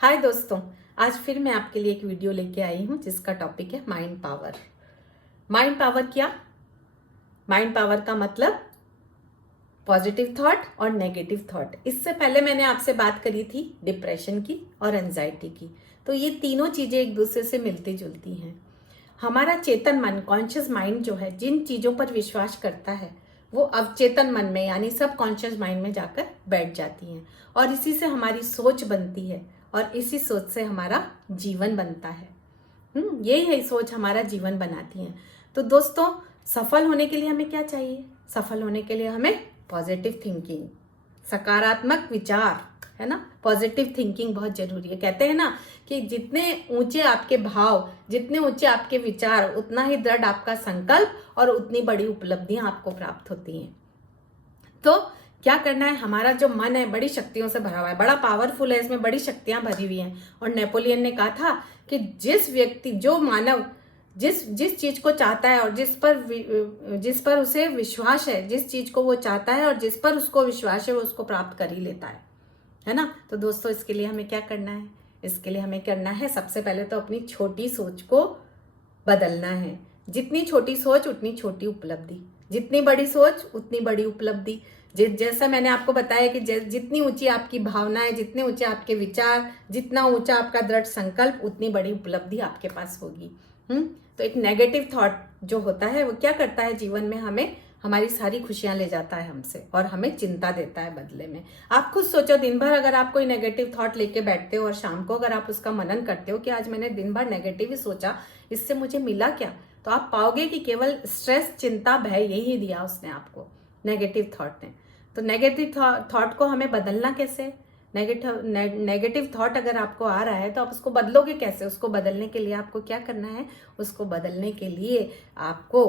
हाय दोस्तों, आज फिर मैं आपके लिए एक वीडियो लेके आई हूँ जिसका टॉपिक है माइंड पावर। माइंड पावर क्या? माइंड पावर का मतलब पॉजिटिव थॉट और नेगेटिव थॉट। इससे पहले मैंने आपसे बात करी थी डिप्रेशन की और एंजाइटी की। तो ये तीनों चीजें एक दूसरे से मिलती जुलती हैं। हमारा चेतन मन, कॉन्शियस माइंड जो है, जिन चीजों पर विश्वास करता है वो अवचेतन मन में यानी सब कॉन्शियस माइंड में जाकर बैठ जाती हैं और इसी से हमारी सोच बनती है और इसी सोच से हमारा जीवन बनता है। यही है सोच हमारा जीवन बनाती है। तो दोस्तों, सफल होने के लिए हमें क्या चाहिए? सफल होने के लिए हमें पॉजिटिव थिंकिंग, सकारात्मक विचार, है ना। पॉजिटिव थिंकिंग बहुत जरूरी है। कहते हैं ना कि जितने ऊंचे आपके भाव, जितने ऊंचे आपके विचार, उतना ही दृढ़ आपका संकल्प और उतनी बड़ी उपलब्धियां आपको प्राप्त होती हैं। तो क्या करना है? हमारा जो मन है बड़ी शक्तियों से भरा हुआ है, बड़ा पावरफुल है, इसमें बड़ी शक्तियां भरी हुई हैं। और नेपोलियन ने कहा था कि जिस व्यक्ति, जो मानव जिस जिस चीज को चाहता है और जिस पर उसे विश्वास है, जिस चीज को वो चाहता है और जिस पर उसको विश्वास है, वो उसको प्राप्त कर ही लेता है ना। तो दोस्तों, इसके लिए हमें क्या करना है? इसके लिए हमें करना है, सबसे पहले तो अपनी छोटी सोच को बदलना है। जितनी छोटी सोच उतनी छोटी उपलब्धि, जितनी बड़ी सोच उतनी बड़ी उपलब्धि। जैसा मैंने आपको बताया कि जितनी ऊंची आपकी भावनाएं, जितने ऊंचे आपके विचार, जितना ऊंचा आपका दृढ़ संकल्प, उतनी बड़ी उपलब्धि आपके पास होगी। तो एक नेगेटिव थॉट जो होता है वो क्या करता है जीवन में? हमें हमारी सारी खुशियां ले जाता है हमसे और हमें चिंता देता है बदले में। आप खुद सोचो, दिन भर अगर आप कोई नेगेटिव थॉट लेके बैठते हो और शाम को अगर आप उसका मनन करते हो कि आज मैंने दिन भर नेगेटिव ही सोचा, इससे मुझे मिला क्या, तो आप पाओगे कि केवल स्ट्रेस, चिंता, भय यही दिया उसने आपको, नेगेटिव थॉट ने। तो नेगेटिव थॉट को हमें बदलना कैसे? नेगेटिव थॉट अगर आपको आ रहा है तो आप उसको बदलोगे कैसे? उसको बदलने के लिए आपको क्या करना है? उसको बदलने के लिए आपको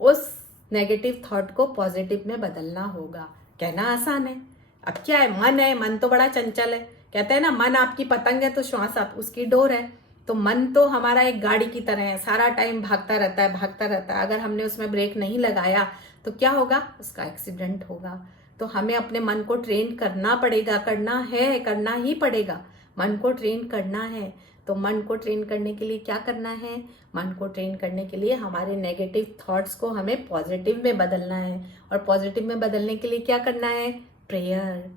उस नेगेटिव थॉट को पॉजिटिव में बदलना होगा। कहना आसान है। अब क्या है, मन तो बड़ा चंचल है। कहते हैं ना, मन आपकी पतंग है तो श्वास आप उसकी डोर है। तो मन तो हमारा एक गाड़ी की तरह है, सारा टाइम भागता रहता है, भागता रहता है। अगर हमने उसमें ब्रेक नहीं लगाया तो क्या होगा? उसका एक्सीडेंट होगा। तो हमें अपने मन को ट्रेन करना पड़ेगा, करना ही पड़ेगा। मन को ट्रेन करना है। तो मन को ट्रेन करने के लिए क्या करना है? मन को ट्रेन करने के लिए हमारे नेगेटिव थॉट्स को हमें पॉजिटिव में बदलना है। और पॉजिटिव में बदलने के लिए क्या करना है? प्रेयर।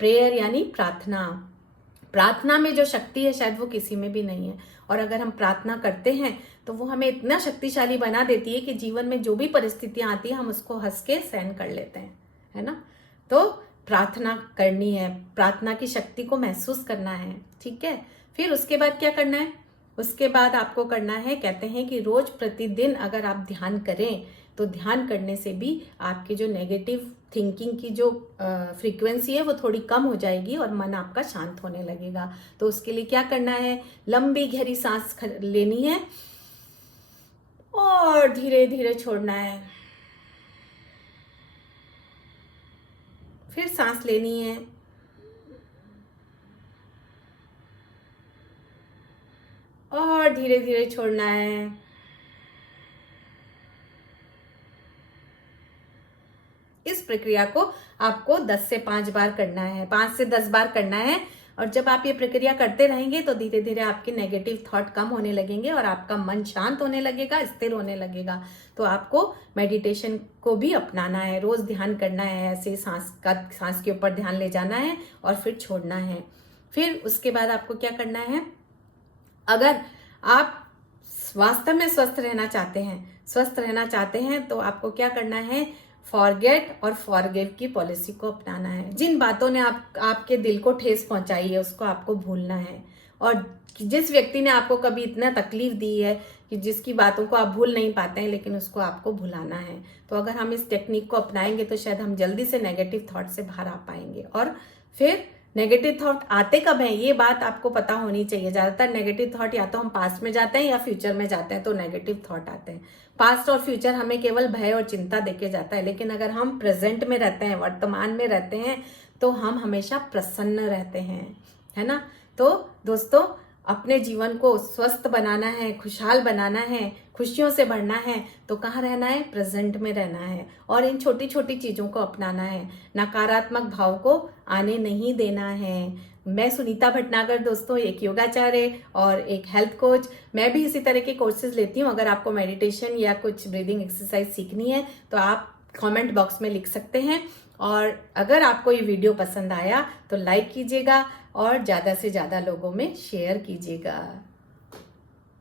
प्रेयर यानी प्रार्थना। प्रार्थना में जो शक्ति है शायद वो किसी में भी नहीं है। और अगर हम प्रार्थना करते हैं तो वो हमें इतना शक्तिशाली बना देती है कि जीवन में जो भी परिस्थितियां आती है हम उसको हंस के सहन कर लेते हैं, है ना। तो प्रार्थना करनी है, प्रार्थना की शक्ति को महसूस करना है, ठीक है। फिर उसके बाद क्या करना है? उसके बाद आपको करना है, कहते हैं कि रोज प्रतिदिन अगर आप ध्यान करें तो ध्यान करने से भी आपकी जो नेगेटिव थिंकिंग की जो फ्रीक्वेंसी है वो थोड़ी कम हो जाएगी और मन आपका शांत होने लगेगा। तो उसके लिए क्या करना है? लंबी गहरी सांस लेनी है और धीरे धीरे छोड़ना है। फिर सांस लेनी है और धीरे धीरे छोड़ना है। इस प्रक्रिया को आपको 10 से 5 बार करना है, 5 से 10 बार करना है। और जब आप ये प्रक्रिया करते रहेंगे तो धीरे धीरे आपके नेगेटिव थॉट कम होने लगेंगे और आपका मन शांत होने लगेगा, स्थिर होने लगेगा। तो आपको मेडिटेशन को भी अपनाना है, रोज ध्यान करना है, ऐसे सांस के ऊपर ध्यान ले जाना है और फिर छोड़ना है। फिर उसके बाद आपको क्या करना है? अगर आप वास्तव में स्वस्थ रहना चाहते हैं तो आपको क्या करना है? फॉरगेट और फॉरगिव की पॉलिसी को अपनाना है। जिन बातों ने आपके दिल को ठेस पहुंचाई है उसको आपको भूलना है। और जिस व्यक्ति ने आपको कभी इतना तकलीफ दी है कि जिसकी बातों को आप भूल नहीं पाते हैं, लेकिन उसको आपको भुलाना है। तो अगर हम इस टेक्निक को अपनाएंगे तो शायद हम जल्दी से नेगेटिव थॉट से बाहर आ पाएंगे। और फिर नेगेटिव थॉट आते कब हैं ये बात आपको पता होनी चाहिए। ज्यादातर नेगेटिव थॉट या तो हम पास्ट में जाते हैं या फ्यूचर में जाते हैं तो नेगेटिव थॉट आते हैं। पास्ट और फ्यूचर हमें केवल भय और चिंता देके जाता है, लेकिन अगर हम प्रेजेंट में रहते हैं, वर्तमान में रहते हैं, तो हम हमेशा प्रसन्न रहते हैं, है ना। तो दोस्तों, अपने जीवन को स्वस्थ बनाना है, खुशहाल बनाना है, खुशियों से भरना है तो कहाँ रहना है? प्रेजेंट में रहना है और इन छोटी छोटी चीजों को अपनाना है। नकारात्मक भाव को आने नहीं देना है। मैं सुनीता भटनागर दोस्तों, एक योगाचार्य और एक हेल्थ कोच। मैं भी इसी तरह के कोर्सेज लेती हूँ। अगर आपको मेडिटेशन या कुछ ब्रीदिंग एक्सरसाइज सीखनी है तो आप कमेंट बॉक्स में लिख सकते हैं। और अगर आपको ये वीडियो पसंद आया तो लाइक कीजिएगा और ज़्यादा से ज़्यादा लोगों में शेयर कीजिएगा।